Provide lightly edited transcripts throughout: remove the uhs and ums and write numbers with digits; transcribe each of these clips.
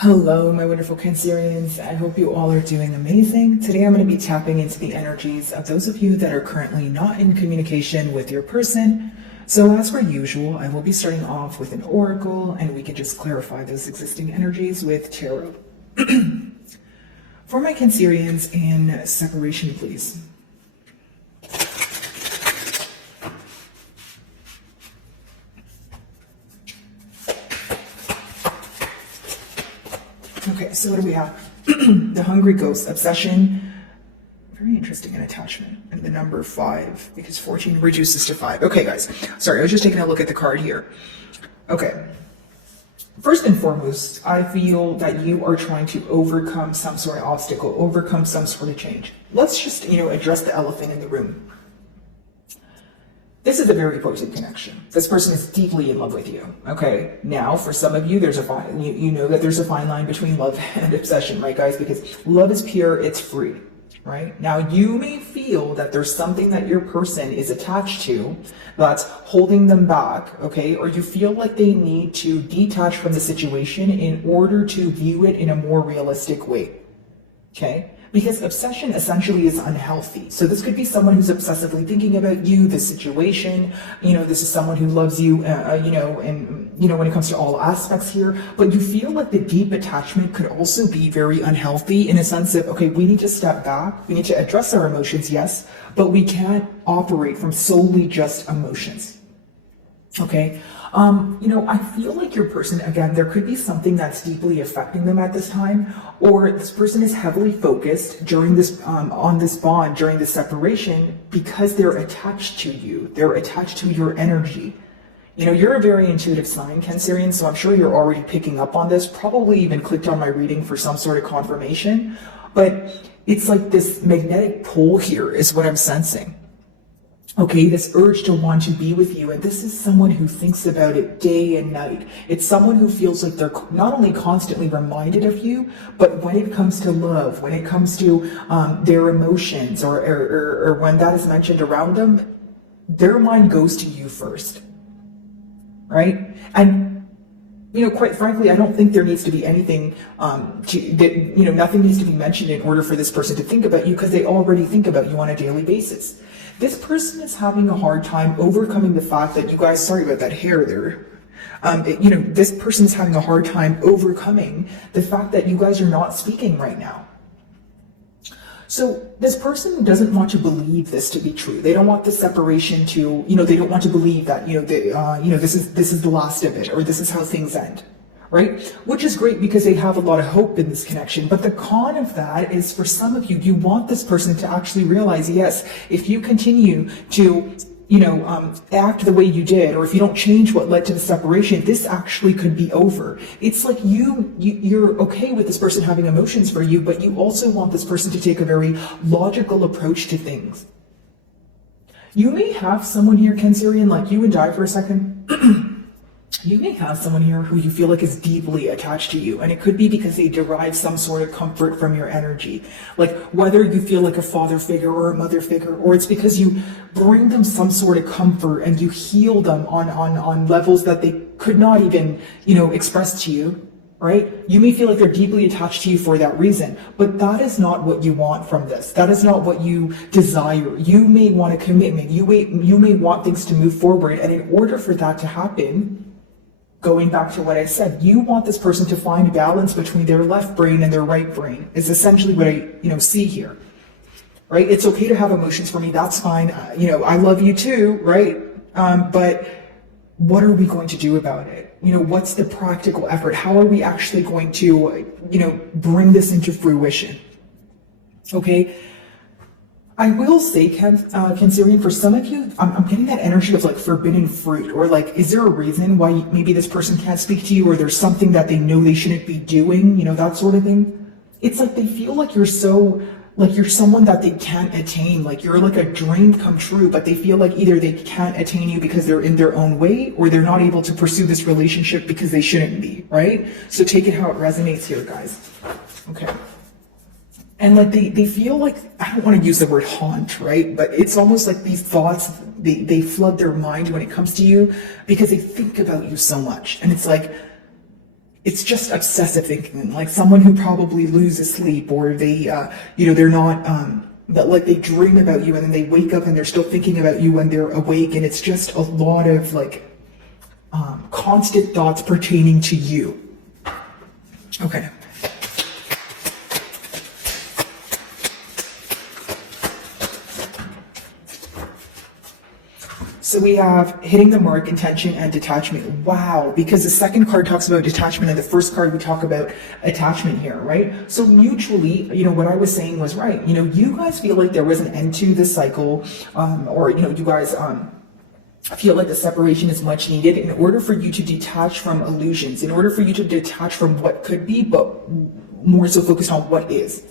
Hello, my wonderful Cancerians. I hope you all are doing amazing. Today I'm going to be tapping into the energies of those of you that are currently not in communication with your person. So as per usual, I will be starting off with an oracle and we can just clarify those existing energies with tarot. For my Cancerians in separation, please. Okay, so what do we have? The Hungry Ghost, Obsession. Very interesting, in attachment. And the number 5, because 14 reduces to 5. Okay, guys. Sorry, I was just taking a look at the card here. Okay. First and foremost, I feel that you are trying to overcome some sort of obstacle, overcome some sort of change. Let's just, address the elephant in the room. This is a very potent connection. This person is deeply in love with you. Okay. Now, for some of you, there's a fine, you know that there's a fine line between love and obsession, right, guys? Because love is pure, it's free, right? Now, you may feel that there's something that your person is attached to that's holding them back, okay? Or you feel like they need to detach from the situation in order to view it in a more realistic way, okay? Because obsession essentially is unhealthy. So this could be someone who's obsessively thinking about you, the situation, this is someone who loves you, when it comes to all aspects here, but you feel like the deep attachment could also be very unhealthy in a sense of, okay, we need to step back, we need to address our emotions, yes, but we can't operate from solely just emotions. Okay. I feel like your person, again, there could be something that's deeply affecting them at this time, or this person is heavily focused during this, on this bond, during this separation, because they're attached to you. They're attached to your energy. You're a very intuitive sign, Cancerian, so I'm sure you're already picking up on this, probably even clicked on my reading for some sort of confirmation, but it's like this magnetic pull here is what I'm sensing. Okay, this urge to want to be with you, and this is someone who thinks about it day and night. It's someone who feels like they're not only constantly reminded of you, but when it comes to love, when it comes to their emotions, or when that is mentioned around them, their mind goes to you first, right? And quite frankly, I don't think there needs to be anything nothing needs to be mentioned in order for this person to think about you, because they already think about you on a daily basis. This person is having a hard time overcoming the fact that you guys, sorry about that hair there. This person is having a hard time overcoming the fact that you guys are not speaking right now. So this person doesn't want to believe this to be true. They don't want the separation to, they don't want to believe that, this is the last of it, or this is how things end. Right? Which is great because they have a lot of hope in this connection. But the con of that is, for some of you, you want this person to actually realize, yes, if you continue to, act the way you did, or if you don't change what led to the separation, this actually could be over. It's like you're okay with this person having emotions for you, but you also want this person to take a very logical approach to things. You may have someone here, Cancerian, like you and I for a second. You may have someone here who you feel like is deeply attached to you, and it could be because they derive some sort of comfort from your energy. Like whether you feel like a father figure or a mother figure, or it's because you bring them some sort of comfort and you heal them on levels that they could not even, express to you, right? You may feel like they're deeply attached to you for that reason, but that is not what you want from this. That is not what you desire. You may want a commitment. You may want things to move forward, and in order for that to happen, going back to what I said, you want this person to find balance between their left brain and their right brain. Is essentially what I, see here, right? It's okay to have emotions for me. That's fine. I love you too, right? But what are we going to do about it? What's the practical effort? How are we actually going to, bring this into fruition? Okay. I will say, Cancerian, for some of you, I'm getting that energy of like forbidden fruit, or like, is there a reason why maybe this person can't speak to you, or there's something that they know they shouldn't be doing, that sort of thing? It's like they feel like you're someone that they can't attain, like you're like a dream come true, but they feel like either they can't attain you because they're in their own way, or they're not able to pursue this relationship because they shouldn't be, right? So take it how it resonates here, guys. Okay. And like they feel like, I don't want to use the word haunt, right? But it's almost like these thoughts, they flood their mind when it comes to you because they think about you so much. And it's like, it's just obsessive thinking, like someone who probably loses sleep, or they, they're not, that like they dream about you and then they wake up and they're still thinking about you when they're awake, and it's just a lot of like constant thoughts pertaining to you. Okay. So we have hitting the mark, intention, and detachment. Wow, because the second card talks about detachment and the first card we talk about attachment here, right? So mutually, what I was saying was right. You guys feel like there was an end to this cycle, or you guys feel like the separation is much needed in order for you to detach from illusions, in order for you to detach from what could be, but more so focus on what is.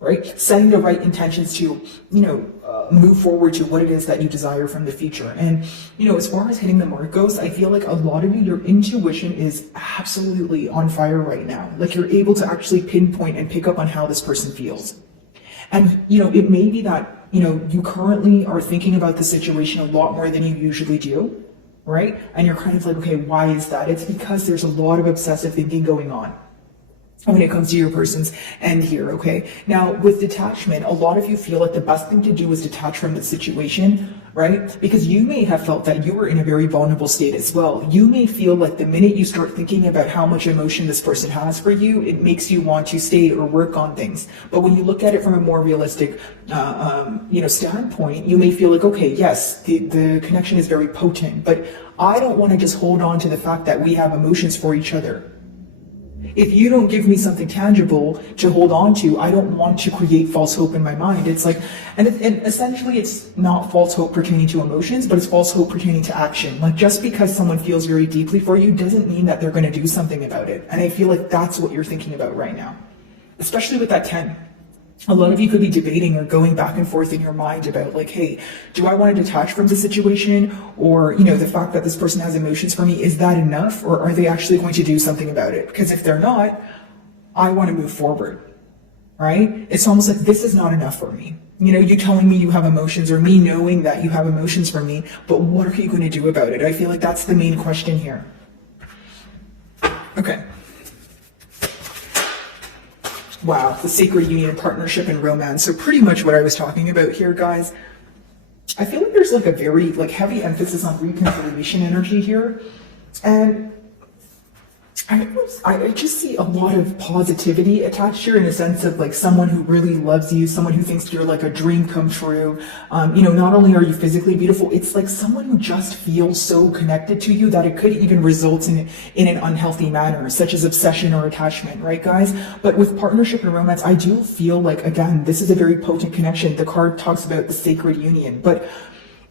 Right? Setting the right intentions to, move forward to what it is that you desire from the future. And, as far as hitting the mark goes, I feel like a lot of you, your intuition is absolutely on fire right now. Like you're able to actually pinpoint and pick up on how this person feels. And, it may be that, you currently are thinking about the situation a lot more than you usually do, right? And you're kind of like, okay, why is that? It's because there's a lot of obsessive thinking going on when it comes to your person's end here, okay? Now, with detachment, a lot of you feel like the best thing to do is detach from the situation, right? Because you may have felt that you were in a very vulnerable state as well. You may feel like the minute you start thinking about how much emotion this person has for you, it makes you want to stay or work on things. But when you look at it from a more realistic, standpoint, you may feel like, okay, yes, the connection is very potent, but I don't want to just hold on to the fact that we have emotions for each other. If you don't give me something tangible to hold on to, I don't want to create false hope in my mind. It's like, and essentially it's not false hope pertaining to emotions, but it's false hope pertaining to action. Like just because someone feels very deeply for you doesn't mean that they're going to do something about it. And I feel like that's what you're thinking about right now, especially with that 10. A lot of you could be debating or going back and forth in your mind about like, hey, do I want to detach from the situation? Or, the fact that this person has emotions for me, is that enough? Or are they actually going to do something about it? Because if they're not, I want to move forward, right? It's almost like this is not enough for me. You telling me you have emotions or me knowing that you have emotions for me, but what are you going to do about it? I feel like that's the main question here. Okay. Wow, the sacred union, partnership, and romance. So pretty much what I was talking about here, guys. I feel like there's like a very heavy emphasis on reconciliation energy here. And I just see a lot of positivity attached here in a sense of like someone who really loves you, someone who thinks you're like a dream come true. Not only are you physically beautiful, it's like someone who just feels so connected to you that it could even result in an unhealthy manner, such as obsession or attachment, right, guys? But with partnership and romance, I do feel like, again, this is a very potent connection. The card talks about the sacred union, but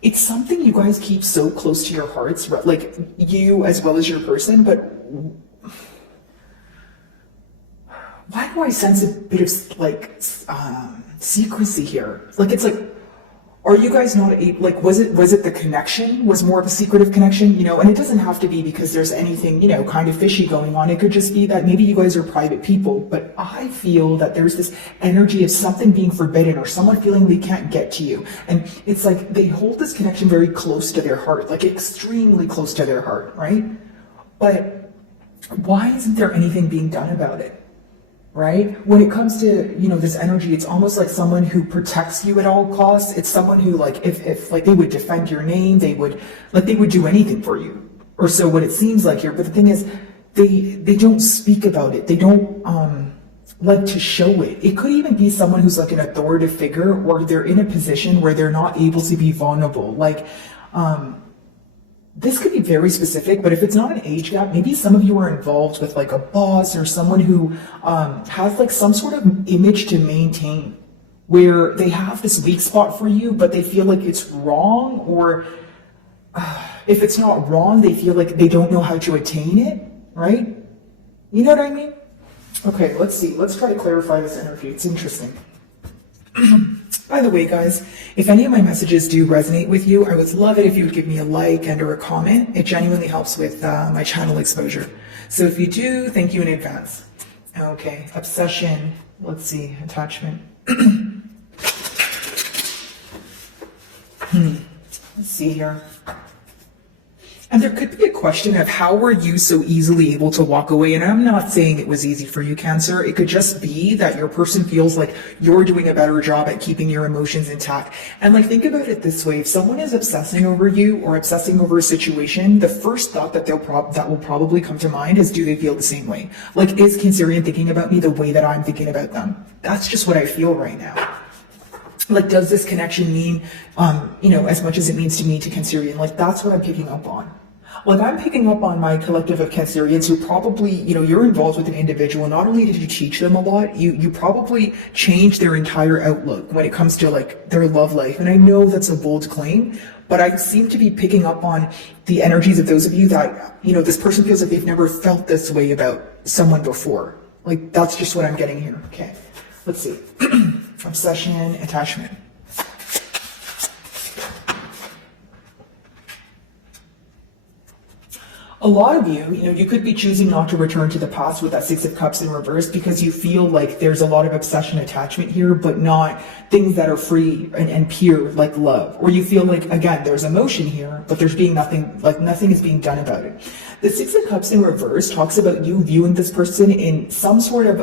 it's something you guys keep so close to your hearts, like you as well as your person, but why do I sense a bit of secrecy here? Like it's like, are you guys not was it the connection was more of a secretive connection, and it doesn't have to be because there's anything, kind of fishy going on. It could just be that maybe you guys are private people, but I feel that there's this energy of something being forbidden or someone feeling they can't get to you. And it's like they hold this connection very close to their heart, like extremely close to their heart, right? But why isn't there anything being done about it? Right? When it comes to, this energy, it's almost like someone who protects you at all costs. It's someone who if they would defend your name, they would do anything for you. Or so what it seems like here. But the thing is, they don't speak about it. They don't like to show it. It could even be someone who's like an authoritative figure, or they're in a position where they're not able to be vulnerable. This could be very specific, but if it's not an age gap, maybe some of you are involved with like a boss or someone who has like some sort of image to maintain where they have this weak spot for you, but they feel like it's wrong, or if it's not wrong, they feel like they don't know how to attain it, right? You know what I mean? Okay, let's see. Let's try to clarify this energy. It's interesting. By the way, guys, if any of my messages do resonate with you, I would love it if you would give me a like and or a comment. It genuinely helps with my channel exposure. So if you do, thank you in advance. Okay, obsession. Let's see, attachment. Let's see here. And there could be a question of how were you so easily able to walk away? And I'm not saying it was easy for you, Cancer. It could just be that your person feels like you're doing a better job at keeping your emotions intact. And like, think about it this way. If someone is obsessing over you or obsessing over a situation, the first thought that that will probably come to mind is, do they feel the same way? Like, is Cancerian thinking about me the way that I'm thinking about them? That's just what I feel right now. Like, does this connection mean, as much as it means to me, to Cancerian? Like, that's what I'm picking up on. Like, I'm picking up on my collective of Cancerians who probably, you're involved with an individual. Not only did you teach them a lot, you probably changed their entire outlook when it comes to like their love life. And I know that's a bold claim, but I seem to be picking up on the energies of those of you that, this person feels like they've never felt this way about someone before. Like, that's just what I'm getting here. Okay, let's see. Obsession, attachment. A lot of you, you could be choosing not to return to the past with that Six of Cups in reverse because you feel like there's a lot of obsession attachment here, but not things that are free and pure like love. Or you feel like, again, there's emotion here, but there's being nothing is being done about it. The Six of Cups in reverse talks about you viewing this person in some sort of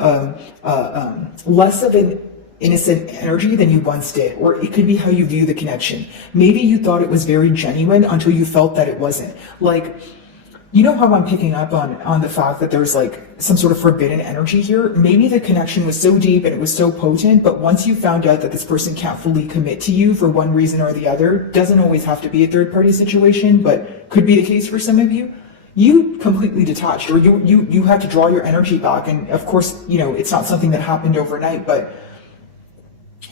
less of an innocent energy than you once did, or it could be how you view the connection. Maybe you thought it was very genuine until you felt that it wasn't. Like, you know how I'm picking up on the fact that there's like some sort of forbidden energy here? Maybe the connection was so deep and it was so potent, but once you found out that this person can't fully commit to you for one reason or the other, doesn't always have to be a third party situation, but could be the case for some of you, you completely detached, or you had to draw your energy back. And of course, it's not something that happened overnight, but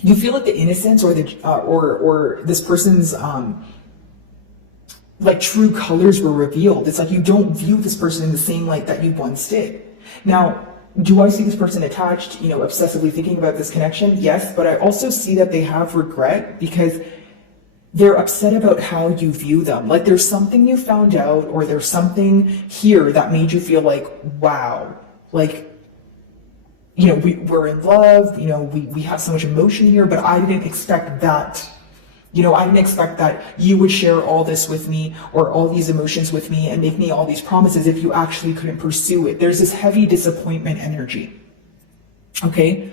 you feel like the innocence or the or this person's like true colors were revealed. It's like you don't view this person in the same light that you once did. Now, do I see this person attached, obsessively thinking about this connection? Yes, but I also see that they have regret because they're upset about how you view them. Like, there's something you found out, or there's something here that made you feel like, wow, like, we're in love, we have so much emotion here, but I didn't expect that. I didn't expect that you would share all this with me, or all these emotions with me, and make me all these promises if you actually couldn't pursue it. There's this heavy disappointment energy, okay?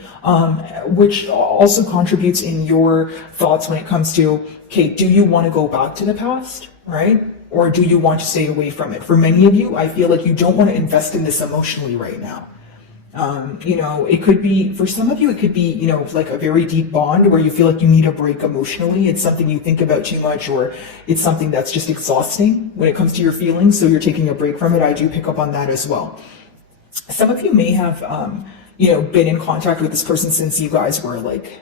Which also contributes in your thoughts when it comes to, okay, do you want to go back to the past, right? Or do you want to stay away from it? For many of you, I feel like you don't want to invest in this emotionally right now. It could be, for some of you, it could be, like a very deep bond where you feel like you need a break emotionally. It's something you think about too much, or it's something that's just exhausting when it comes to your feelings. So you're taking a break from it. I do pick up on that as well. Some of you may have, been in contact with this person since you guys were like,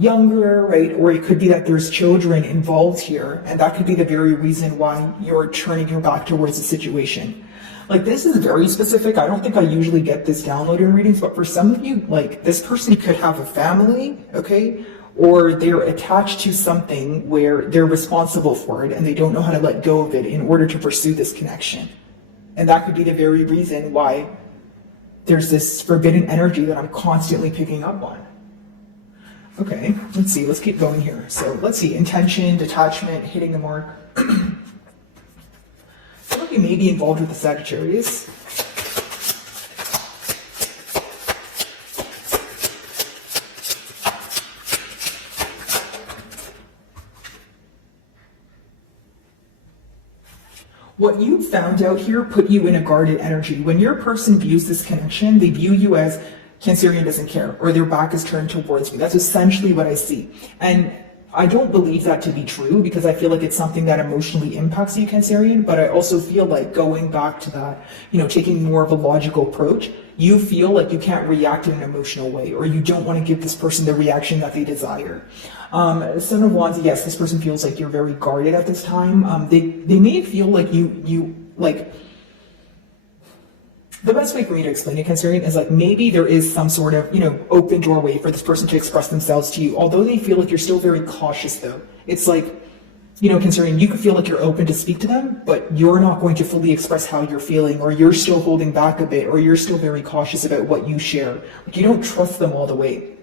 younger, right? Or it could be that there's children involved here, and that could be the very reason why you're turning your back towards the situation. Like, this is very specific. I don't think I usually get this download in readings, but for some of you, like, this person could have a family, okay? Or they're attached to something where they're responsible for it and they don't know how to let go of it in order to pursue this connection. And that could be the very reason why there's this forbidden energy that I'm constantly picking up on. Okay, let's see, let's keep going here. So let's see, intention, detachment, hitting the mark. Some of you may be involved with the Sagittarius. What you found out here put you in a guarded energy. When your person views this connection, they view you as Cancerian doesn't care, or their back is turned towards me. That's essentially what I see. And I don't believe that to be true because I feel like it's something that emotionally impacts you, Cancerian, but I also feel like going back to that, taking more of a logical approach, you feel like you can't react in an emotional way, or you don't want to give this person the reaction that they desire. Son of Wands, yes, this person feels like you're very guarded at this time. They may feel like you like, the best way for me to explain it, Cancerian, is like maybe there is some sort of, open doorway for this person to express themselves to you, although they feel like you're still very cautious though. It's like, Cancerian, you could feel like you're open to speak to them, but you're not going to fully express how you're feeling, or you're still holding back a bit, or you're still very cautious about what you share. Like, you don't trust them all the way.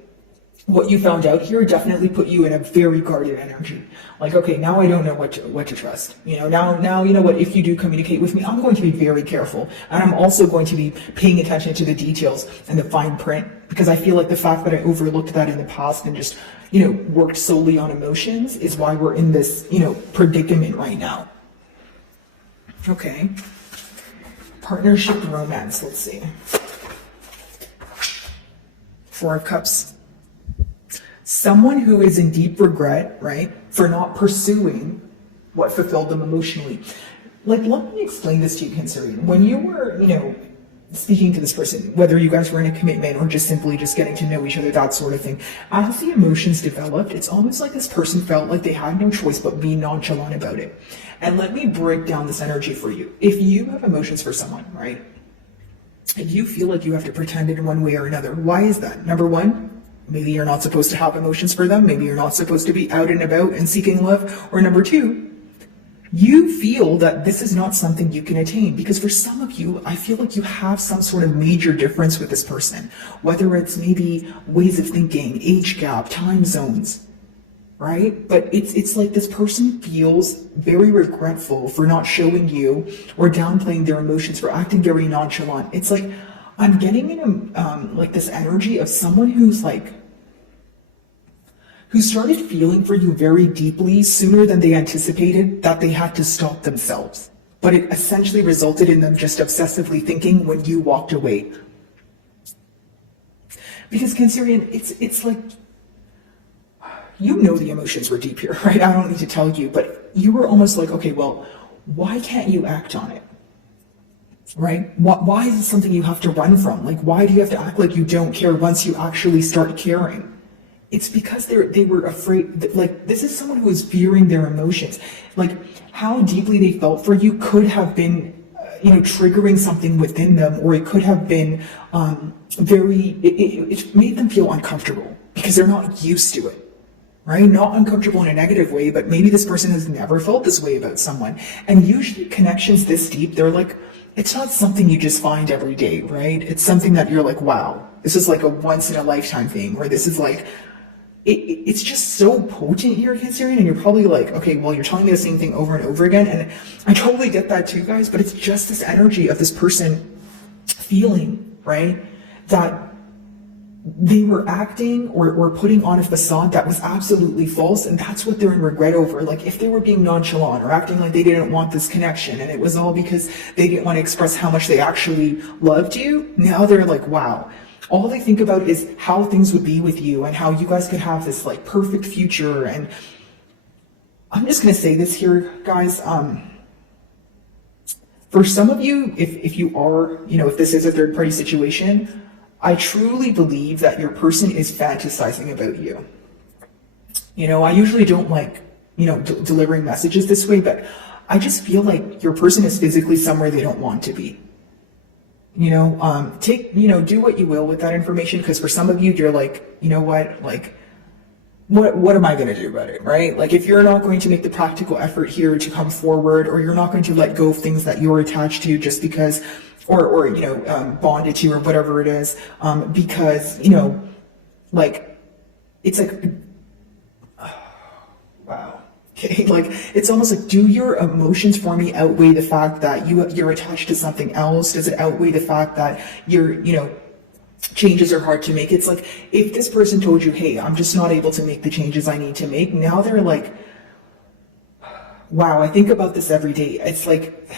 what you found out here definitely put you in a very guarded energy. Like, okay, now I don't know what to trust. Now, you know what, if you do communicate with me, I'm going to be very careful. And I'm also going to be paying attention to the details and the fine print, because I feel like the fact that I overlooked that in the past and just, worked solely on emotions is why we're in this, predicament right now. Okay. Partnership romance, let's see. Four of Cups. Someone who is in deep regret, right, for not pursuing what fulfilled them emotionally. Like, let me explain this to you, Cancerian. When you were, speaking to this person, whether you guys were in a commitment or just simply just getting to know each other, that sort of thing, as the emotions developed, it's almost like this person felt like they had no choice but be nonchalant about it. And let me break down this energy for you. If you have emotions for someone, right, and you feel like you have to pretend it in one way or another, why is that? Number one, maybe you're not supposed to have emotions for them. Maybe you're not supposed to be out and about and seeking love. Or number two, you feel that this is not something you can attain, because for some of you, I feel like you have some sort of major difference with this person, whether it's maybe ways of thinking, age gap, time zones, right? But it's like this person feels very regretful for not showing you or downplaying their emotions, for acting very nonchalant. It's like, I'm getting in like this energy of someone who started feeling for you very deeply sooner than they anticipated that they had to stop themselves. But it essentially resulted in them just obsessively thinking when you walked away. Because Cancerian, it's like, the emotions were deep here, right? I don't need to tell you, but you were almost like, okay, well, why can't you act on it? Right? Why is it something you have to run from? Like, why do you have to act like you don't care once you actually start caring? It's because they were afraid that, like, this is someone who is fearing their emotions. Like, how deeply they felt for you could have been, triggering something within them, or it could have been it made them feel uncomfortable because they're not used to it. Right? Not uncomfortable in a negative way, but maybe this person has never felt this way about someone. And usually connections this deep, they're like, it's not something you just find every day, right? It's something that you're like, wow, this is like a once in a lifetime thing, or this is like, it's just so potent here, Cancerian, and you're probably like, okay, well, you're telling me the same thing over and over again, and I totally get that too, guys, but it's just this energy of this person feeling, right, that they were acting or putting on a facade that was absolutely false, and that's what they're in regret over. Like, if they were being nonchalant or acting like they didn't want this connection, and it was all because they didn't want to express how much they actually loved you, now they're like, wow. All they think about is how things would be with you and how you guys could have this like perfect future. And I'm just going to say this here, guys. For some of you, if you are, if this is a third party situation, I truly believe that your person is fantasizing about you. I usually don't like, delivering messages this way, but I just feel like your person is physically somewhere they don't want to be. Do what you will with that information, because for some of you, you're like, you know what, like, what am I going to do about it, right? Like, if you're not going to make the practical effort here to come forward, or you're not going to let go of things that you're attached to just because, or bonded to, or whatever it is, because, like, it's like, wow. Okay, like, it's almost like, do your emotions for me outweigh the fact that you're attached to something else? Does it outweigh the fact that changes are hard to make? It's like, if this person told you, hey, I'm just not able to make the changes I need to make, now they're like, wow, I think about this every day. It's like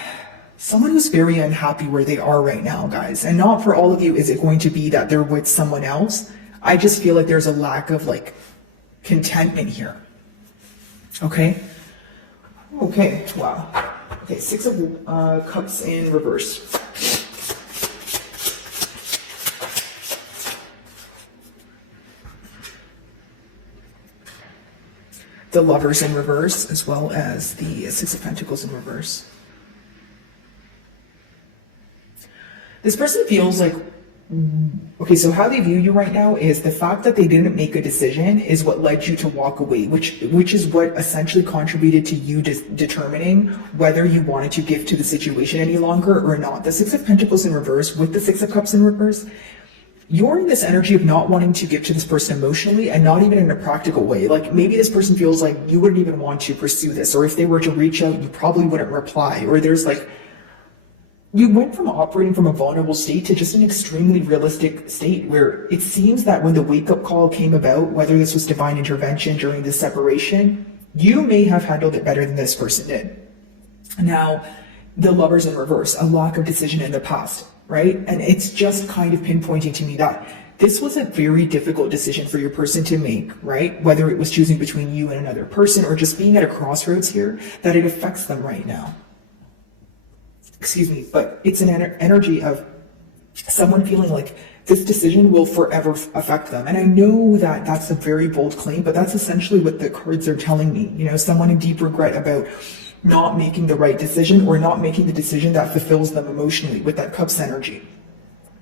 someone who's very unhappy where they are right now, guys. And not for all of you is it going to be that they're with someone else. I just feel like there's a lack of like contentment here. Okay, wow. Okay, Six of Cups in reverse. The Lovers in reverse, as well as the Six of Pentacles in reverse. This person feels like, okay, so how they view you right now is the fact that they didn't make a decision is what led you to walk away, which is what essentially contributed to you determining whether you wanted to give to the situation any longer or not. The Six of Pentacles in reverse with the Six of Cups in reverse, you're in this energy of not wanting to give to this person emotionally and not even in a practical way. Like maybe this person feels like you wouldn't even want to pursue this, or if they were to reach out, you probably wouldn't reply, or there's like, you went from operating from a vulnerable state to just an extremely realistic state where it seems that when the wake-up call came about, whether this was divine intervention during this separation, you may have handled it better than this person did. Now, the Lovers in reverse, a lack of decision in the past, right? And it's just kind of pinpointing to me that this was a very difficult decision for your person to make, right? Whether it was choosing between you and another person or just being at a crossroads here, that it affects them right now. Excuse me, but it's an energy of someone feeling like this decision will forever affect them. And I know that that's a very bold claim, but that's essentially what the cards are telling me. You know, someone in deep regret about not making the right decision or not making the decision that fulfills them emotionally with that Cups energy.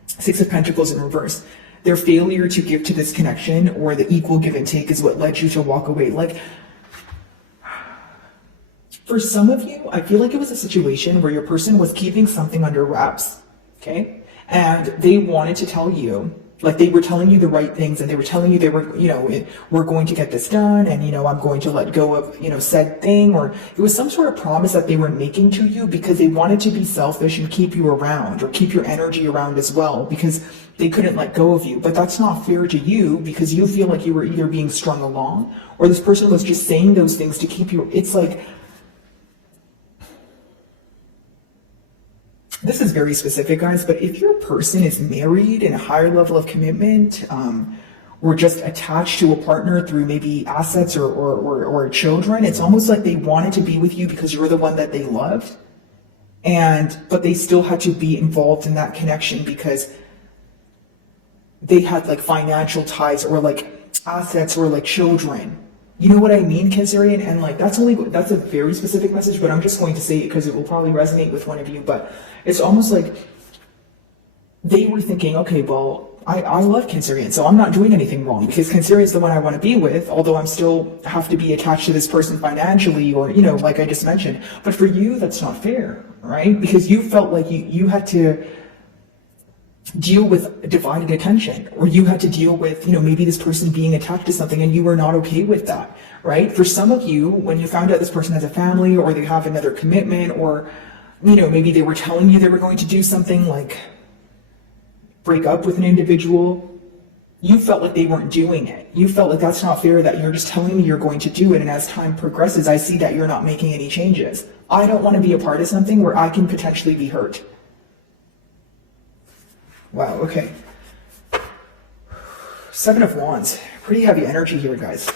Six of Pentacles in reverse. Their failure to give to this connection or the equal give and take is what led you to walk away. Like, for some of you, I feel like it was a situation where your person was keeping something under wraps, okay? And they wanted to tell you, like they were telling you the right things and they were telling you they were, you know, we're going to get this done and, you know, I'm going to let go of, you know, said thing, or it was some sort of promise that they were making to you because they wanted to be selfish and keep you around or keep your energy around as well because they couldn't let go of you. But that's not fair to you because you feel like you were either being strung along or this person was just saying those things to keep you. It's like, this is very specific, guys, but if your person is married in a higher level of commitment, or just attached to a partner through maybe assets or children, it's almost like they wanted to be with you because you're the one that they loved. But they still had to be involved in that connection because they had like financial ties or like assets or like children. You know what I mean, Cancerian? And like, that's a very specific message, but I'm just going to say it because it will probably resonate with one of you. But it's almost like they were thinking, okay, well, I love Cancerian, so I'm not doing anything wrong because Cancerian is the one I want to be with, although I'm still have to be attached to this person financially or, you know, like I just mentioned. But for you, that's not fair, right? Because you felt like you had to deal with divided attention, or you had to deal with, you know, maybe this person being attached to something and you were not okay with that, right? For some of you, when you found out this person has a family or they have another commitment, or, you know, maybe they were telling you they were going to do something like break up with an individual, you felt like they weren't doing it. You felt like that's not fair, that you're just telling me you're going to do it, and as time progresses, I see that you're not making any changes. I don't want to be a part of something where I can potentially be hurt. Wow, okay. Seven of Wands. Pretty heavy energy here, guys.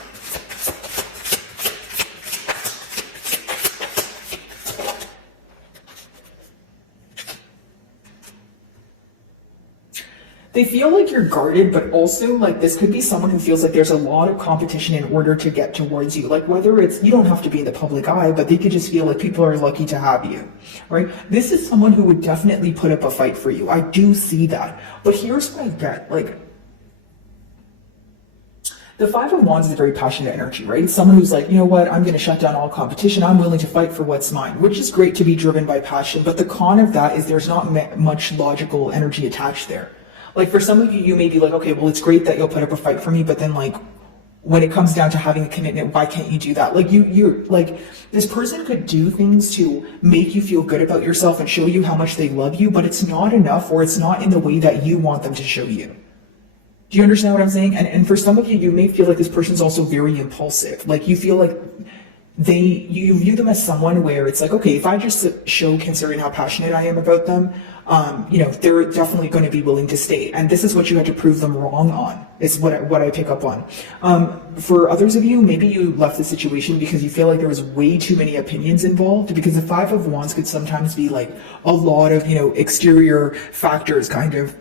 They feel like you're guarded, but also like this could be someone who feels like there's a lot of competition in order to get towards you. Like whether it's, you don't have to be in the public eye, but they could just feel like people are lucky to have you, right? This is someone who would definitely put up a fight for you. I do see that. But here's what I get, like, the Five of Wands is a very passionate energy, right? It's someone who's like, you know what, I'm going to shut down all competition. I'm willing to fight for what's mine, which is great to be driven by passion. But the con of that is there's not much logical energy attached there. Like for some of you, you may be like, okay, well, it's great that you'll put up a fight for me, but then like, when it comes down to having a commitment, why can't you do that? Like you're like, this person could do things to make you feel good about yourself and show you how much they love you, but it's not enough, or it's not in the way that you want them to show you. Do you understand what I'm saying? And for some of you, you may feel like this person's also very impulsive. Like you feel like you view them as someone where it's like, okay, if I just show Cancerian how passionate I am about them, you know, they're definitely going to be willing to stay. And this is what you had to prove them wrong on, is what I pick up on. For others of you, maybe you left the situation because you feel like there was way too many opinions involved, because the Five of Wands could sometimes be like a lot of, you know, exterior factors kind of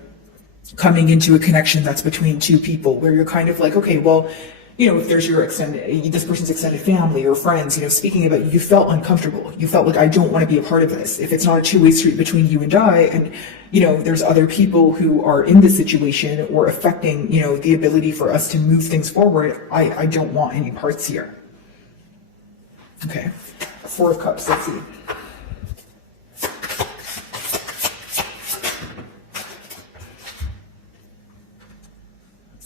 coming into a connection that's between two people, where you're kind of like, okay, well, you know, if there's this person's extended family or friends, you know, speaking about you, you felt uncomfortable. You felt like, I don't want to be a part of this. If it's not a two-way street between you and I, and, you know, there's other people who are in this situation or affecting, you know, the ability for us to move things forward, I don't want any parts here. Okay. Four of Cups, let's see.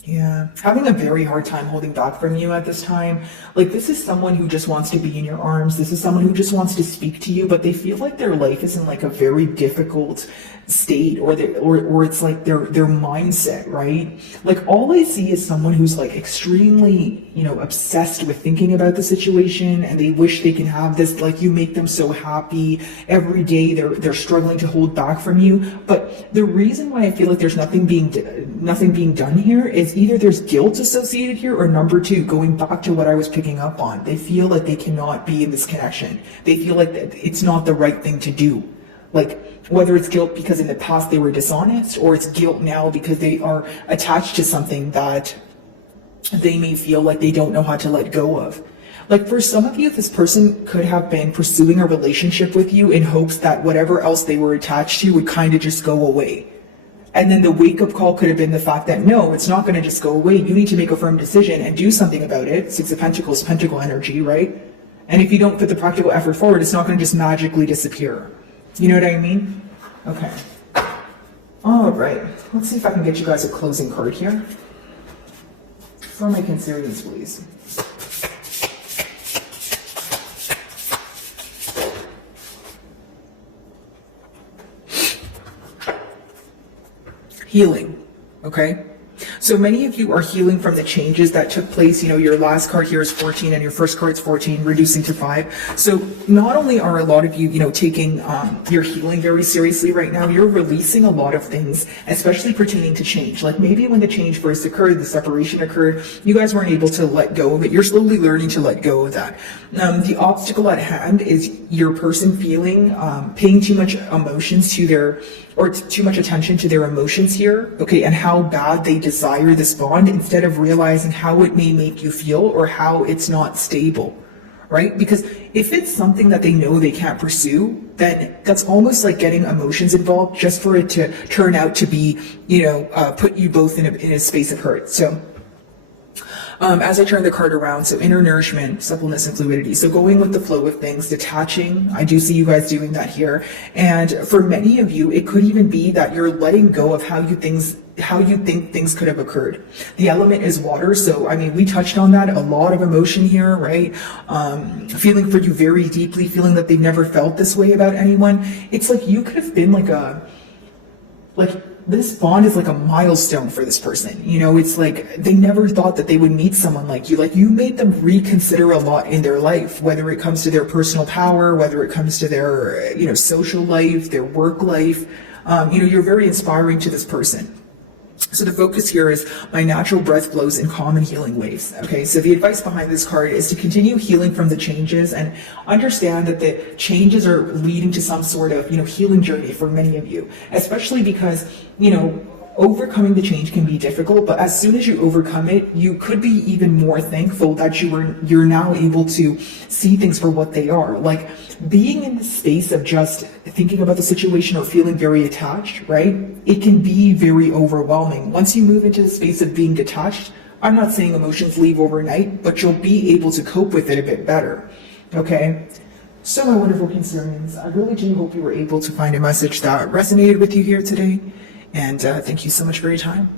Yeah, having a very hard time holding back from you at this time. Like, this is someone who just wants to be in your arms. This is someone who just wants to speak to you, but they feel like their life is in like a very difficult state, or it's like their mindset, right? Like, all I see is someone who's like extremely, obsessed with thinking about the situation, and they wish they can have this, like, you make them so happy every day. They're struggling to hold back from you. But the reason why I feel like there's nothing being done here is either there's guilt associated here, or number two, going back to what I was picking up on, they feel like they cannot be in this connection. They feel like that it's not the right thing to do. Like, whether it's guilt because in the past they were dishonest, or it's guilt now because they are attached to something that they may feel like they don't know how to let go of. Like, for some of you, this person could have been pursuing a relationship with you in hopes that whatever else they were attached to would kind of just go away. And then the wake-up call could have been the fact that, no, it's not going to just go away. You need to make a firm decision and do something about it. Six of Pentacles, Pentacle energy, right? And if you don't put the practical effort forward, it's not going to just magically disappear. You know what I mean? Okay. All right. Let's see if I can get you guys a closing card here. For my Cancerians, please. Healing. Okay? So many of you are healing from the changes that took place. Your last card here is 14 and your first card's 14, reducing to 5. So not only are a lot of you, taking your healing very seriously right now, you're releasing a lot of things, especially pertaining to change. Like, maybe when the change first occurred, the separation occurred, you guys weren't able to let go of it. You're slowly learning to let go of that. The obstacle at hand is your person paying too much emotions to too much attention to their emotions here, okay, and how bad they desire this bond, instead of realizing how it may make you feel or how it's not stable, right? Because if it's something that they know they can't pursue, then that's almost like getting emotions involved just for it to turn out to be, put you both in a space of hurt. So as I turn the card around, so inner nourishment, suppleness, and fluidity. So going with the flow of things, detaching. I do see you guys doing that here. And for many of you, it could even be that you're letting go of how you think things could have occurred. The element is water. So, we touched on that. A lot of emotion here, right? Feeling for you very deeply, feeling that they've never felt this way about anyone. It's like you could have been this bond is like a milestone for this person. It's like they never thought that they would meet someone like you. Like, you made them reconsider a lot in their life, whether it comes to their personal power, whether it comes to their, social life, their work life. You're very inspiring to this person. So the focus here is my natural breath blows in calm and healing waves. Okay, so the advice behind this card is to continue healing from the changes, and understand that the changes are leading to some sort of, healing journey for many of you, especially because, overcoming the change can be difficult, but as soon as you overcome it, you could be even more thankful that you're now able to see things for what they are. Like, being in the space of just thinking about the situation or feeling very attached, right? It can be very overwhelming. Once you move into the space of being detached, I'm not saying emotions leave overnight, but you'll be able to cope with it a bit better. Okay? So, my wonderful Cancerians, I really do hope you were able to find a message that resonated with you here today. And thank you so much for your time.